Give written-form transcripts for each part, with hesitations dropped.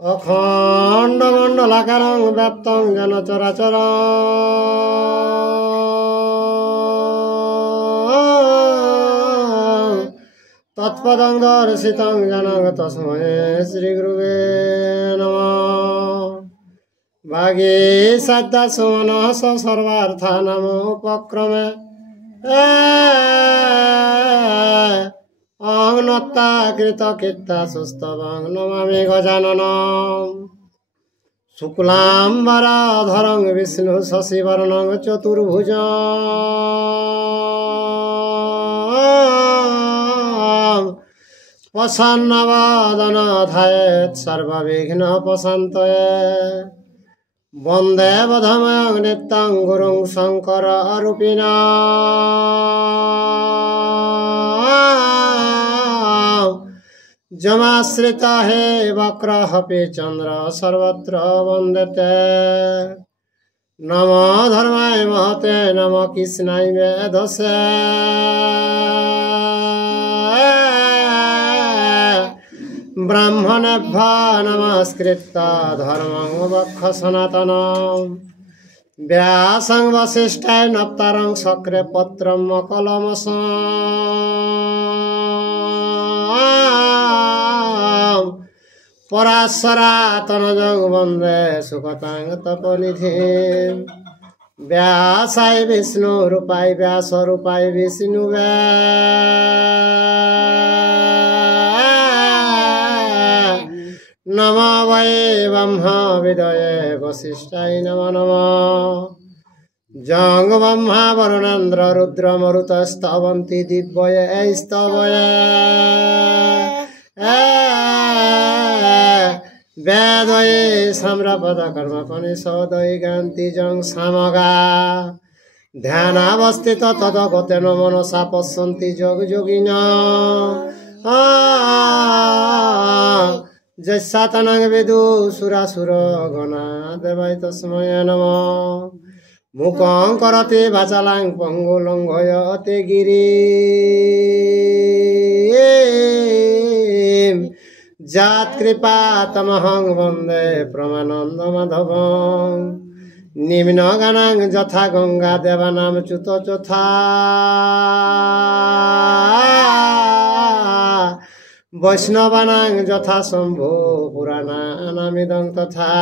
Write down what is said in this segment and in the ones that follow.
অখণ্ড মণ্ডলাকারং ব্যাপ্তং যেন চরাচর তৎপদং দর্শিতং যেন তস্मै শ্রীগুরুবে নমঃ। ভাগে সাধ্যা সুমনঃ সর্বার্থানাম উপক্রমে অহনত্তা কৃত কীর্তা সুস্তবং নমামি গজাননম। শুক্লাম্বরধরং বিষ্ণু শশিবর্ণং চতুর্ভুজং প্রসন্নবদনধায়েৎ সর্ববিঘ্নোপশান্তয়ে। বন্দে বধময়ং নিত্যং গুরুং শঙ্কর রূপিণাম। যমাশ্রিত হে বক্রহপি চন্দ্র সর্বত্র বন্দেতে। নমো ধর্মায় মহতে নমো কৃষ্ণায় মেধসে। ব্রাহ্মণেভ্যো নমস্কৃত্য ধর্মং বক্ষ সনাতনম। ব্যাসং বশিষ্ঠায় নপ্তারং শক্রে পত্রম মকলমসম। পরাশরাতনজং বন্দে সুকতাং তপনিধিম। ব্যাসায় বিষ্ণু রূপায় ব্যাস রূপায় বিষ্ণুবে। নমো বৈ ব্রহ্ম বিদয়ে বশিষ্ঠায় নমো নমঃ। জং ব্রহ্মা বরুণেন্দ্র রুদ্র মরুতস্তবন্তি দিব্যয়ে স্তবয়ে। বেদয়ে সাম্রপদ কর্মপনিষদয়ে গান্তি জং সামগা। ধ্যানাবস্থিত তদগতেন মনসা পশ্যন্তি যোগ যোগিনঃ। যস্যাতনং বিদু সুরাসুর গণা দেবায় তস্मै নমঃ। মুখং করোতি বাচালাং পঙ্গু লঙ্ঘয়তে গিরিম। যাৎ কৃপা তমহং বন্দে প্রমানন্দ মাধবং। নিম্ন গানাং যথা গঙ্গা দেবানাম চ্যুত চোথা। বৈষ্ণবানাং যথা শম্ভু পুরাণানামিদং তথা।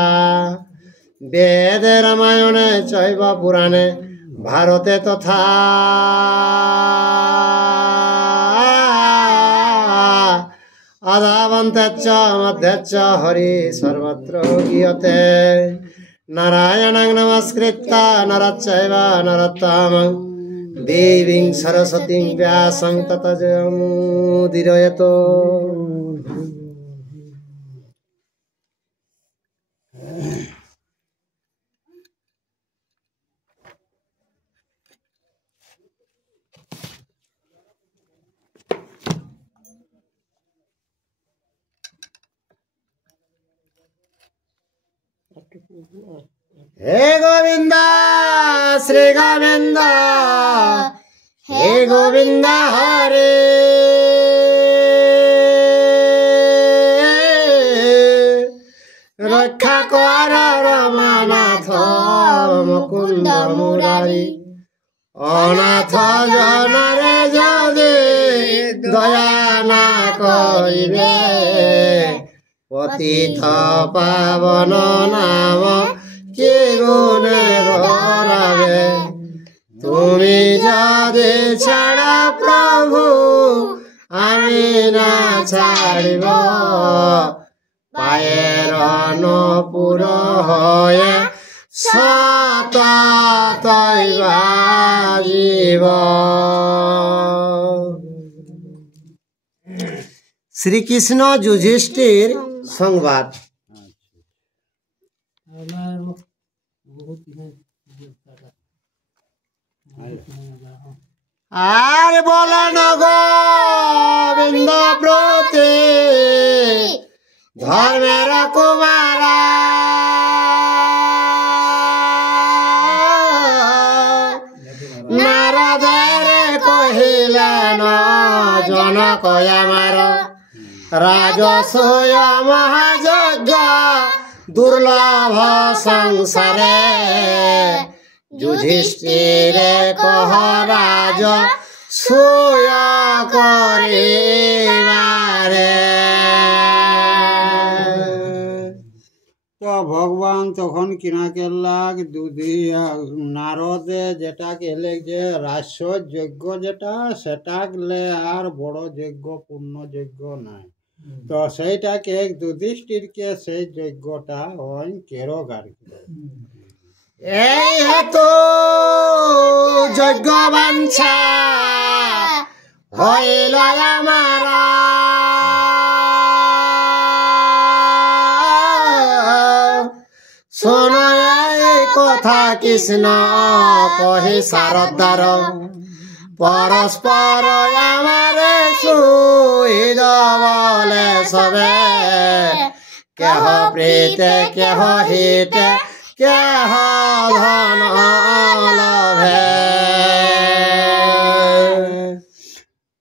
বেদে রামায়ণে চৈব পুরাণে ভারতে তথা। আদাবন্তেচ্চ মধ্যেচ্চ হরি সর্বত্র গীয়তে। নারায়ণং নমস্কৃত্য নরশ্চৈব নরোত্তমং দেবীং সরস্বতীং ব্যাসং ততো জয়মুদীরয়েত। হে গোবিন্দ শ্রী গোবিন্দ হে গোবিন্দ হরে। রক্ষা কর রমানাথ মুকুন্দ মুরারি। অনাথ জনরে যদি দয়া না করিবে। পতিত পাবন নাম কি গুণে ধরাবে। তুমি যদি ছাড়া প্রভু আমি না ছাড়িব। পায়ের নপুর হয়ে সততই বাজিব। শ্রীকৃষ্ণ যুধিষ্ঠির সংবাদ। আর বলেন গোবিন্দ প্রতি ধর্মের কুমার। জনক আমার রাজসূয় মহাযজ্ঞ দুর্লভ সংসারে যুধিষ্ঠিরে কহ রাজ সূয় করিবারে। তো ভগবান তখন কিনা কেলাক নারদে যেটা কেলে যে রাস্য যজ্ঞ যেটা সেটা গেলে আর বড় যজ্ঞ পূর্ণ যজ্ঞ নাই। তো সেইটাকে যুধিষ্ঠিরকে সেই যজ্ঞটা ওই কেরক আর কি। এই হেতু যজ্ঞ বাঞ্ছা হইল আমার শোনো এই কথা কৃষ্ণ কহি সারদার পরস্পর আমারে সুহৃদ বলে সবে কেহ প্রীতে কেহ হিতে কেহ ধন লভে।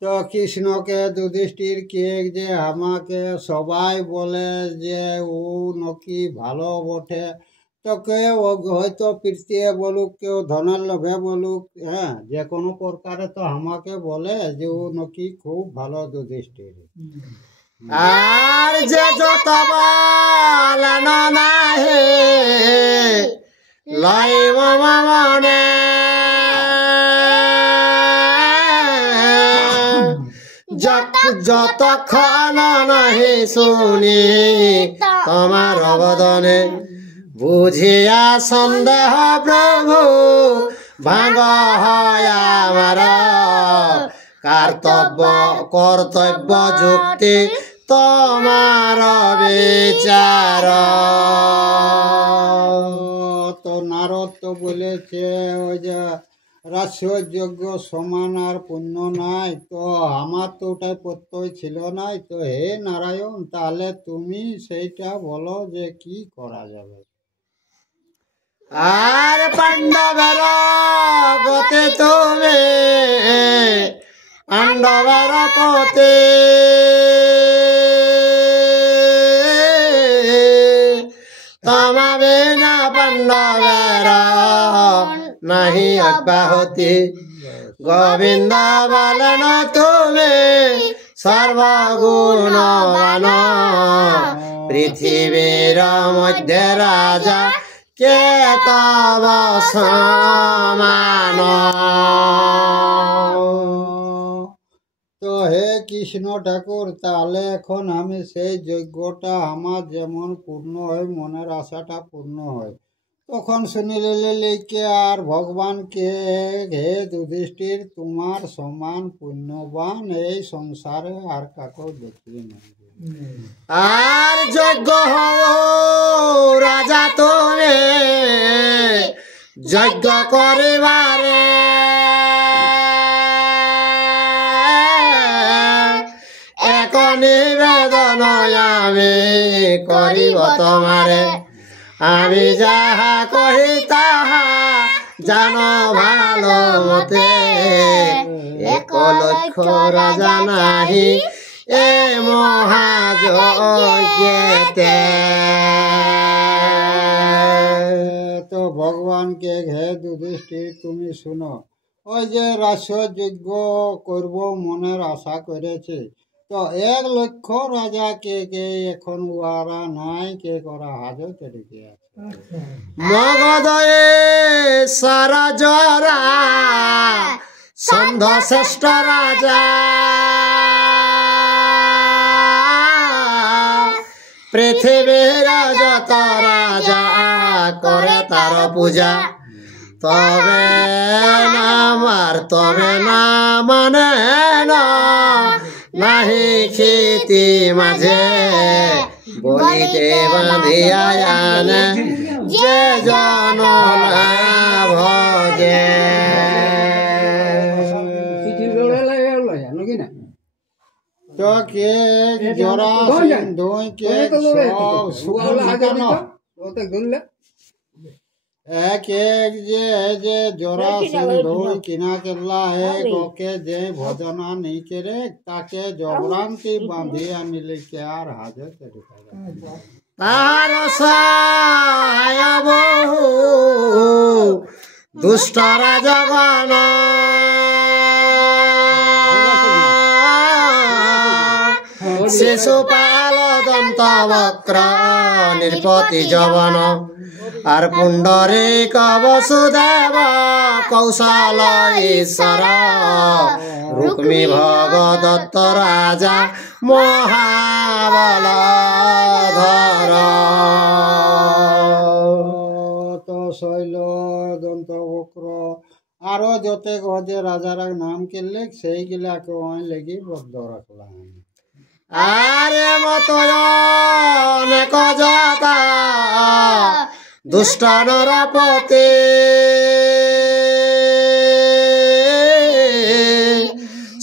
তো কৃষ্ণকে যুধিষ্ঠিরকে যে আমাকে সবাই বলে যে ও নাকি ভালো বটে, তো কেউ হয়তো প্রীতিয়ে বলুক কেউ ধনের লোভে বলুক, হ্যাঁ যে কোনো প্রকারে তো আমাকে বলে যে ও নাকি খুব ভালো যুধিষ্ঠির। আর যে যত বলেন নাহি লইব মনে যতক্ষণ নাহি শুনি তোমার বদনে বুঝিয়া সন্দেহ প্রভু ভাঙ হয় আমার কর্তব্য যুক্তি তোমার বিচার। তো নারদ তো বলেছে ওই যে রাষ্ট্রযজ্ঞ সমান আর পুণ্য নাই, তো আমার তো ওটাই প্রত্যয় ছিল নাই। তো হে নারায়ণ, তাহলে তুমি সেইটা বলো যে কি করা যাবে। আর পাণ্ডবের গতে তুমি পাণ্ডবের পতে তোমা বিনা পাণ্ডবের নাহি অব্যাহতি গোবিন্দ বলেন তুমি সর্বগুণবান পৃথিবীর মধ্যে রাজা কে তব সমান। তো হে কৃষ্ণ ঠাকুর, তাহলে এখন আমি সেই যজ্ঞটা আমার যেমন পূর্ণ হয়, মনের আশাটা পূর্ণ হয়, তখন শুনিলে লিখে আর ভগবানকে হে যুধিষ্ঠির তোমার সমান পুণ্যবান এই সংসারে আর কাকেও দেখি নাই। আর যজ্ঞ হও রাজা তুমি যজ্ঞ করিবারে এক নিবেদন আমি করিব তোমারে আমি যাহা কহি তাহা জানো ভালো মতে এক লক্ষ রাজা নাহি এ মহাযজ্ঞেতে। তো ভগবানকে হে যুধিষ্ঠির তুমি শুনো, ওই যে রাষ্ট্রযজ্ঞ করব মনের আশা করেছে, তো 1 লক্ষ রাজা কে কে এখন উহারা নাই, কে করা হাজতে রেখে আছে। মগধয়ে সরজরা সন্ধ শ্রেষ্ঠ রাজা পৃথিবীর যত রাজা করে তার পূজা তবে না মানে নাহি খ্যাতি মাঝে বলিতে বাঁধিয়া জানে যে জন ভজে। তো কে জরা দই কে সব সুখ এক এক যে জরা সিন্ধু কিনা কেলা হে ওকে যে ভজনা নেই করে তাকে জবরান্তি বাঁধি আনিলে কে আর হাজত তাহার সহায় বহু দুষ্টরা জগন শিশুপাল দন্ত বক্র নির্পতি যবন আর পুণ্ডরিক বসুদেব কৌশল ঈশ্বর রুক্মী ভগদত্ত রাজা মহাবলধর তো শৈল দন্ত বক্র আরো যতে যে রাজার নাম কিনলে সেইগুলাকে ওই লেগে বদ্ধ রাখলাম আরে মত অনেক যাতা দুষ্ট নরপতি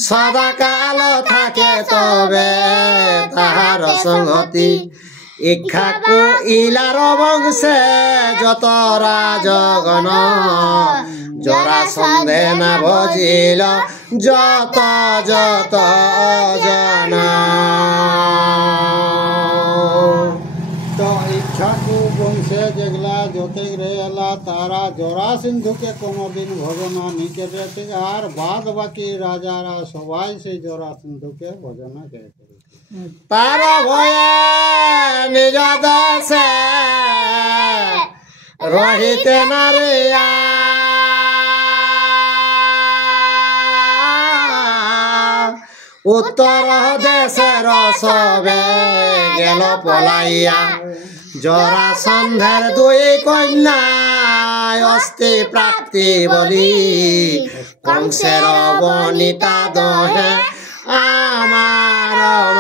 সদা কাল থাকে তবে তাহার সংহতি ইক্ষাকু ইলার বংশে যত রাজগণ জরা সন্ধে না ভজিল যত যত জানা তো ইচ্ছাকু বংশে যেগুলা যতে রেলা তারা জরা সিন্ধুকে কোনোদিন ভজনা নিকে রেতে আর বাদ বাকি রাজারা সবাই সেই জরা সিন্ধুকে ভজনা করে তার ভয়ে নিজ দেশে রহিতে নারিয়া উত্তর দেশের সবে গেল পলাইয়া জরাসন্ধের দুই কন্যা অস্তি প্রাপ্তি বলি কংসের বনিতা দহে আমার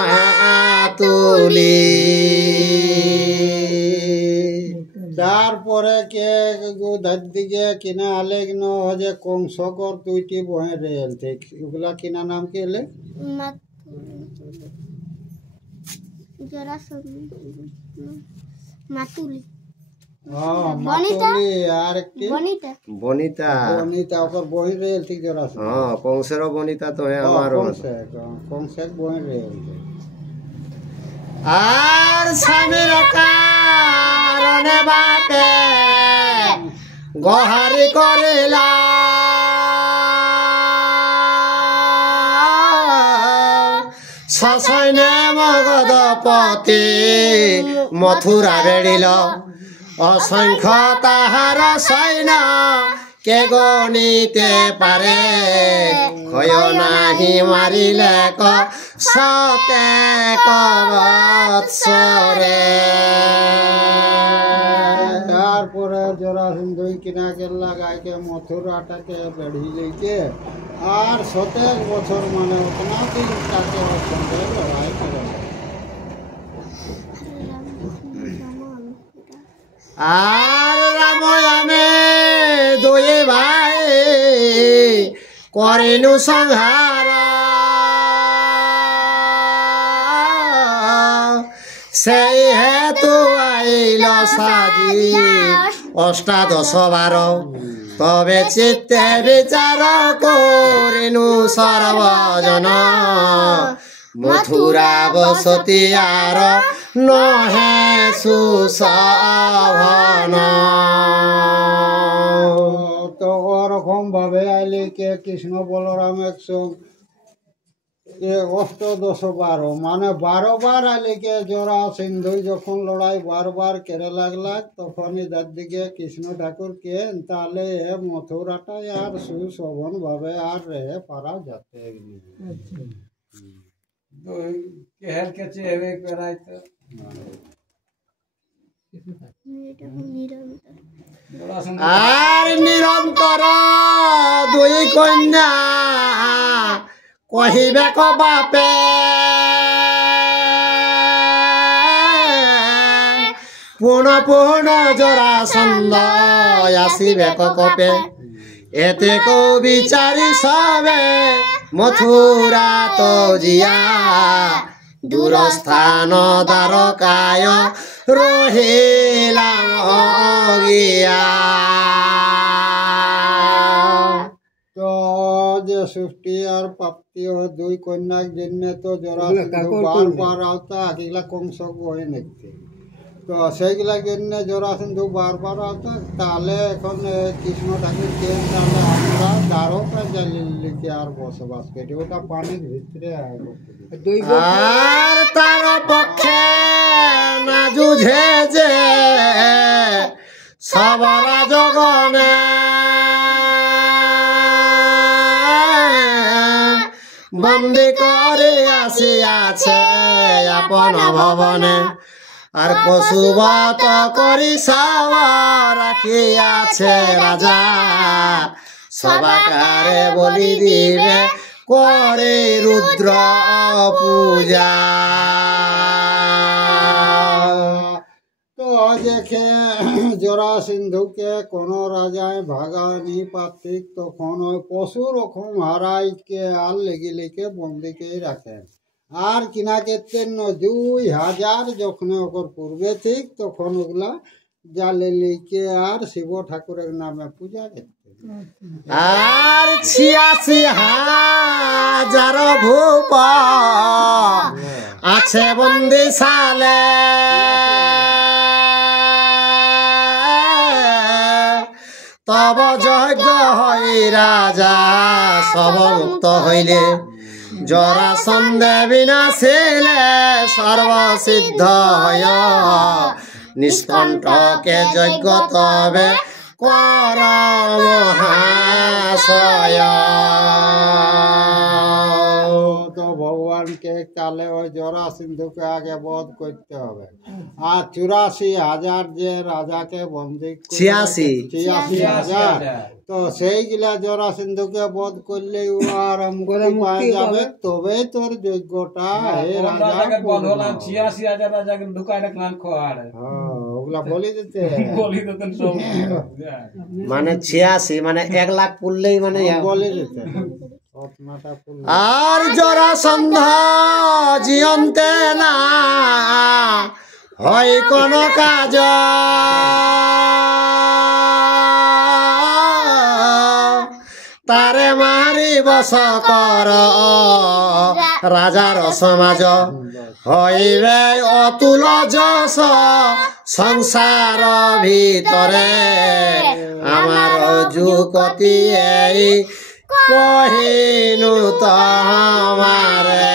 মাতুলি তারপরে কে দিকে কিনা আলে যে কংসকর দুইটি বহে রেল ঠিক ওগুলা কিনা নাম কি এলে মাতুলি মাতুলি আর একটি বনিতা বনিতা ওকর বহি রেল ঠিক জরা হ্যাঁ কংসের বনিতা তো হ্যাঁ আমার কংসের বহি রেল আর স্বামীর কারণে বাপে গহারি করিলা সসৈন্যে মগধপতি মথুরা বেড়িল অসংখ্য তাহার সৈন্য কে গণিতে পারে ক্ষয় নাহি মারিলে ক সতে বৎসরে তারপরে জরা সিন্ধু কিনা কেল্লা গাইকে মথুরাটাকে বেড়ি লেকে আর সতেক বছর মানে উतना দিন তাকে সঙ্গে লড়াই করে আর রাময়ামে দুই ভাই করিনু সংহার সেই হেতু আইল সাজি অষ্টাদশ বার তবে চিত্তে বিচার করিনু সর্বজন মথুরা বসতি আর নহে সুশোভন তো ওরকম ভাবে আইলে কে কৃষ্ণ বলরাম একসঙ্গে অষ্টদশ 12 মানে 12 বার আইলে কে জরা সিন্ধু যখন লড়াই 12 বার কেড়ে লাগলাক তখনই তার দিকে কৃষ্ণ ঠাকুর কে তাহলে মথুরাটা আর সুশোভন ভাবে আর রে পারা যাতে আর নিরন্তর দুই কন্যা কহিবে ক বাপে পুণ পুণ জরাসন্ধ আসিবে ক কপে এতে কো বিচারি সবে মথুরা তো জিয়া দূরস্থান দ্বারকায় রহিলাম গিয়া। তো যে সৃষ্টি আর প্রাপ্তি ও দুই কন্যার জন্য তো জরাসন্ধু বারবার আওতা এগুলা কংস হয়ে নিচ্ছে। তো সেইগুলার জন্য জরাসন্ধু বারবার আওতা। তাহলে এখন কৃষ্ণ ঠাকুর কেন তাহলে আমরা দ্বারকা লিখে আর বসবাস করি, ওটা পানির ভিতরে। আর তার পক্ষে না যুঝে যে সবরা জগনে, বন্দি করে আসিয়াছে আপন ভবনে। আর পশুবত করি সব রাখিয়াছে রাজা, সবাকারে বলি দিবে করে রুদ্র পূজা। তো দেখে জরাসন্ধুকে কোনো রাজায় ভাগানি পাত্রিক তখন ওই পশু রকম হারাইকে আর লেগে লেগে বন্দিকেই রাখেন। আর কিনা কেতেন 2000 যখন ওকর পূর্বে ঠিক তখন ওগুলা জালে লিখে আর শিব ঠাকুরের নামে পূজা করতেন। আর 86,000 ভূপ আছে বন্দিশালে, তব যজ্ঞ হই রাজা সব মুক্ত হইলে, জরাসন্ধে বিনাশিলে সর্বসিদ্ধ হয়, নিষ্কণ্ঠকে যজ্ঞ তবে কর মহাশয়। তো ভগবানকে তাহলে ওই জরাসন্ধুকে আগে বধ করতে হবে। আর 84,000 যে রাজাকে বন্দী 86,000 তো সেইগুলা জরাসন্ধুকে বধ করলে ও আর মুক্তি পাওয়া যাবে, তবে তোর যোগ্যটা হে রাজা। 86,000 রাজাকে ঢুকায় রাখলেন খোয়াড়, ওগুলা বলি দিতে বলি দিতেন সব। মানে 86 মানে 1 লাখ পুরলেই মানে বলে দিতে। আর জরাসন্ধ জিয়ন্তে না হয় কোন কাজ, তারে মারি বস কর রাজার সমাজ, হইবে অতুল যশ সংসার ভিতরে, আমার যুগতি এই কহিনু তোমারে।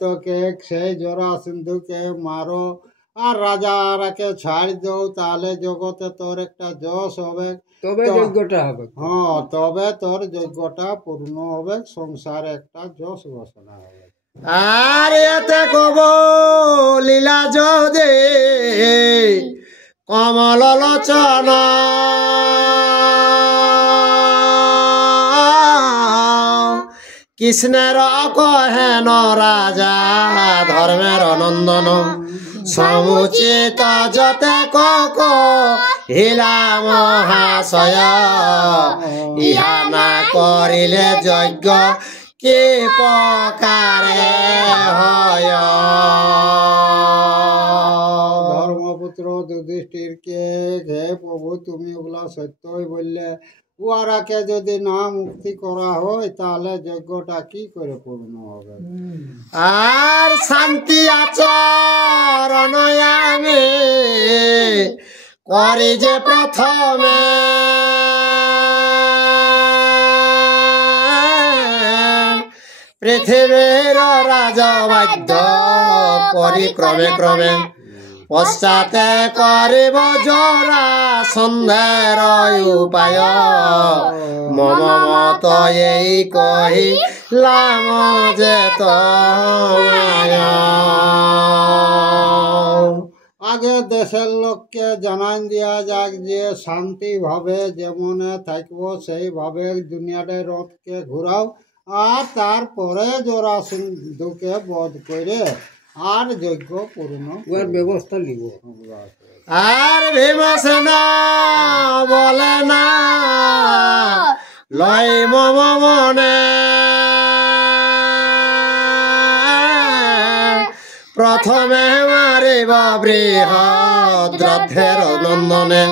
তোকে সেই জরাসন্ধুকে মারো আর রাজারাকে ছাড় দাও, তাহলে জগতে তোর একটা যশ হবে, তবে যোগ্যটা হবে। হ্যাঁ, তবে তোর যোগ্যটা পূর্ণ হবে, সংসারে একটা যশ ঘোষণা হবে। আর এতে কব লীলা যদি কমল লোচন, কৃষ্ণের কহেন রাজা ধর্মের নন্দন, সমুচিত যতে কক হিলা মহাশয়, ইহা না করিলে যজ্ঞ কি প্রকারে হয়। ধর্মপুত্র যুধিষ্ঠিরকে হে প্রভু তুমি ওগুলা সত্যই বললে, উহারাকে যদি না মুক্তি করা হয় তাহলে যজ্ঞটা কি করে পূর্ণ হবে। আর শান্তি আচরণ আমি করি যে প্রথমে, পৃথিবীর রাজবাদ্য করি ক্রমে ক্রমে, পশ্চাতে করিব জরাসন্ধের উপায়, মম মত এই কহিলাম যে তোমায়। আগে দেশের লোককে জানান দিয়া যাক যে শান্তি ভাবে যেমন থাকবো সেইভাবে দুনিয়াতে রথকে ঘুরাও, আর তারপরে জরাসন্ধুকে বধ করে আর যজ্ঞ পূর্ণ ব্যবস্থা নিব। আর ভীমসেন বলে না লয় মম মনে, প্রথমে মারিব বৃহদ্রথের নন্দনে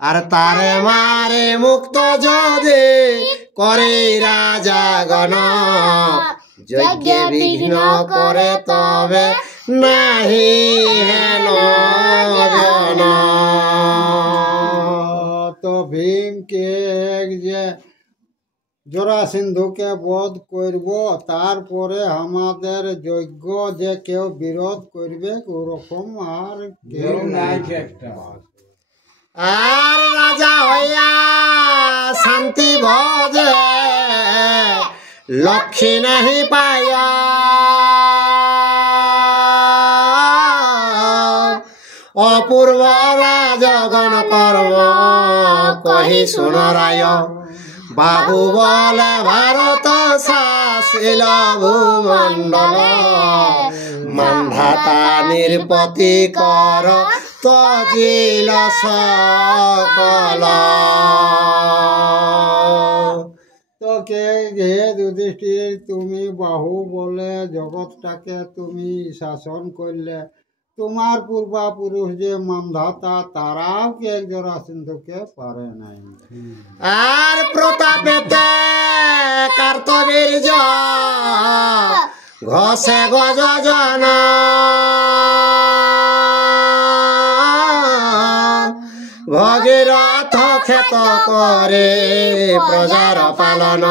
আর তারে মারে মুক্ত যদি করে রাজাগণ যজ্ঞে বিঘ্ন করে তবে নাহি হেন জন। তো ভীমকে যে জরাসিন্ধুকে বধ করব তারপরে আমাদের যজ্ঞ যে কেউ বিরোধ করবে ওরকম আর কেউ নাই। আর রাজা হইয়া শান্তি ভজে লক্ষ্মী নাহি পায়া অপূর্ব রাজগণ কর্ম কহি শুন রায় বাহু বলে ভারত শাসিল ভূমণ্ডল মান্ধাতা নির্পতি কর তজিল সকল। তো কে হে যুধিষ্ঠির তুমি বাহু বলে জগৎটাকে তুমি শাসন করলে তোমার পূর্বাপুরুষ যে মান্ধাতা তারাও কে জরাসিন্ধুকে পারে নাই। আর প্রতাপেতে কার্তবীর্য ঘষে গজন ভগীরথ ক্ষেত করে প্রজার পালন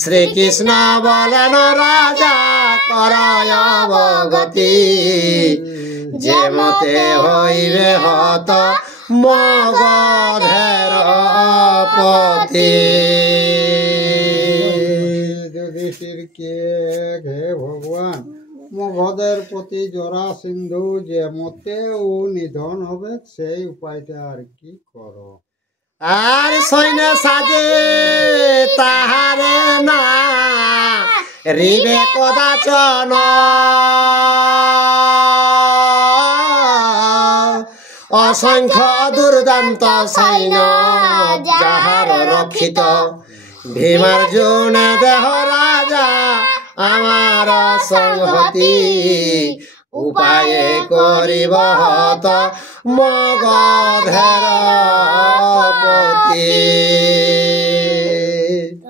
শ্রীকৃষ্ণ বলেন রাজা করয় অবগতি যে মতে হইবে হত মগধের পতি। যুধিষ্ঠির কে হে ভগবান মগধের প্রতি জরাসিন্ধু যে মতে ও নিধন হবে সেই উপায়টা আর কি করো। আর সৈন্য সাজে তাহারে না রিবে কদাচন অসংখ্য দুর্দান্ত সৈন্য যাহার রক্ষিত ভীমার্জুন দেহ রাজা আমার সংহতি উপায়ে করিব হত মগধের পতি।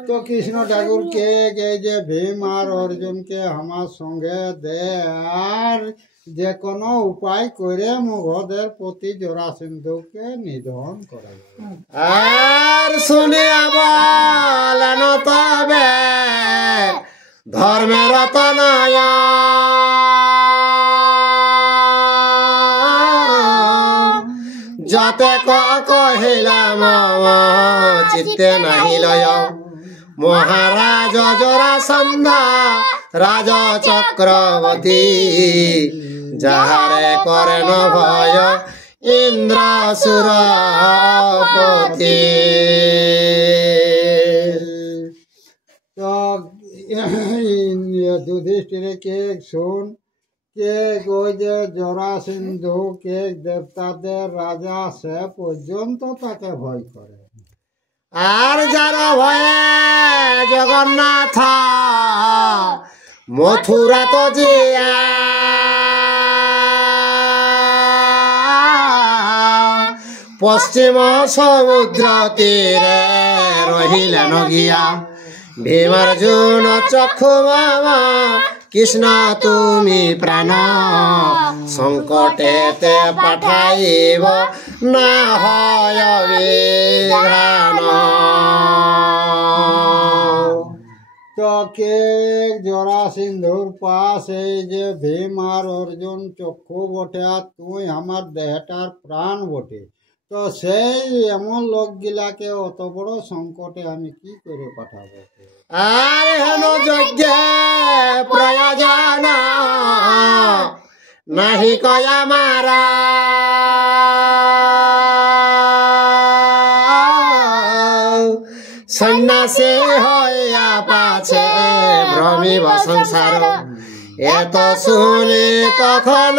তো কৃষ্ণ ঠাকুর কে যে ভীম আর অর্জুনকে আমার সঙ্গে দে আর যে কোনো উপায় করে মগধের প্রতি জরাসিন্ধুকে নিধন করা যাবে। আর শুনিয়া বলেন তবে ধর্মের তনয় যতে কহিলাম চিত্তে নাহি লয় মহারাজ জরাসন্ধ রাজ চক্রবর্তী যাহারে করেন ভয় ইন্দ্র সুরপতি। তো যুধিষ্ঠিরে কে শোন কে ওই যে জরাসিন্ধু কে দেবতাদের রাজা সে পর্যন্ত তাকে ভয় করে। আর যার ভয়ে জগন্নাথ মথুরা তো জিয়া পশ্চিম সমুদ্র তীরে রহিলেন গিয়া ভীমার্জুন চক্ষু মামা কৃষ্ণ তুমি প্রাণ সংকটেতে পাঠাইব না হয় বিঘ্ন। তো কে জরাসিন্ধুর পাশ এই যে ভীম আর অর্জুন চক্ষু বটে আর তুই আমার দেহটার প্রাণ বটে তো সেই এমন লোকগুলাকে অত বড় সংকটে আমি কি করে পাঠাবো। আর হেন যজ্ঞে প্রয়োজন নাহি কয়া মারা সন্ন্যাসী হইয়া পাছে ভ্রমিব সংসার এত শুনি তখন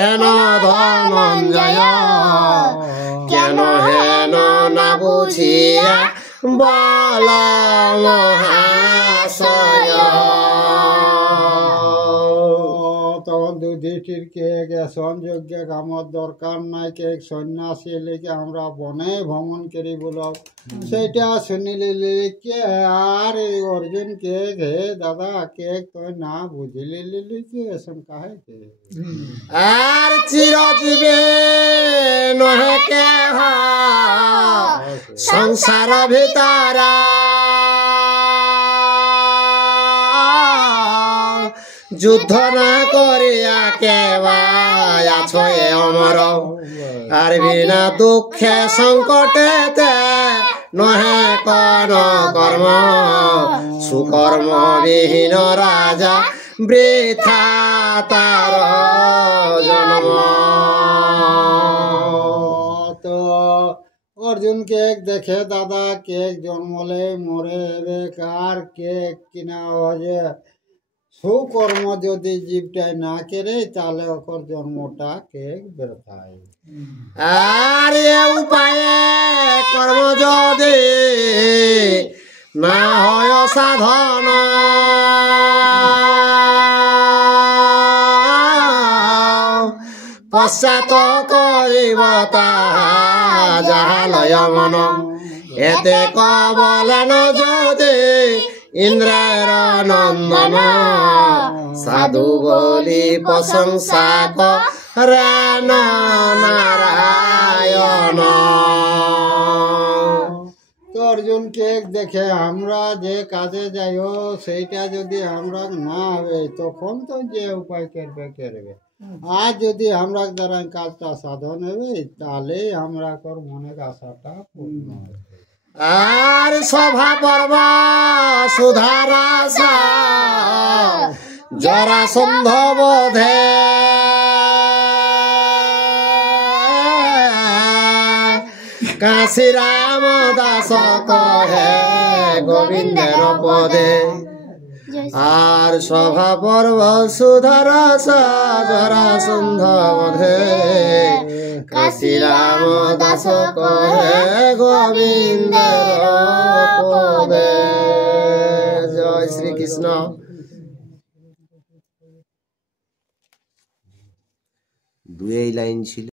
হেন ধনঞ্জয় কেন হেন না বুঝিয়া বল মহাশয়। মিষ্টির কেক এসন যজ্ঞ আমার দরকার নাই কেক সন্ন্যাসী লেগে আমরা বনে ভ্রমণ করি বল সেইটা শুনিলে কে আর এই অর্জুন কেক হে দাদা কেক তুই না বুঝিলি লিলি কি এসন কাহে কে আর চিরজীবে নহে কেহ সংসার ভিতরা যুদ্ধ না করিয়া কেবাই আছো এ অমর আর বিনা দুঃখে সংকটেতে নহে কোন কর্ম সুকর্ম বিহীন রাজা বৃথা তার জন্ম। তো অর্জুন কেক দেখে দাদা কেক জন্মলে মরে এবে কার কেক কিনা হয়ে সুকর্ম যদি জীবটাই না করে তাহলে ওর জন্মটা কেক বেরোয় আর এ উপায়ে কর্ম যদি না হয় সাধন পশ্চাৎ করিব তাহা যাহা লয় মন এতে কবলেন যদি ইন্দ্রের নন্দন সাধু বলি প্রশংসা করেন নারায়ণ। তো অর্জুন কেক দেখে আমরা যে কাজে যাইও সেইটা যদি আমরা না হবে তখন তো যে উপায় করবে আর যদি আমরা দ্বারা কাজটা সাধন হবে তাহলে আমরা মনের আশাটা পূর্ণ হবে। আর সভা পর্ব সুধারা জরা সন্ধবোধে কাশী রাম দাস কহে গোবিন্দের পদে আর সভা পর্ব সুধারস জরা সন্ধবোধে কাশী রাম দাস কহে গোবিন্দের পদে। জয় শ্রীকৃষ্ণ। দুই লাইন ছিল।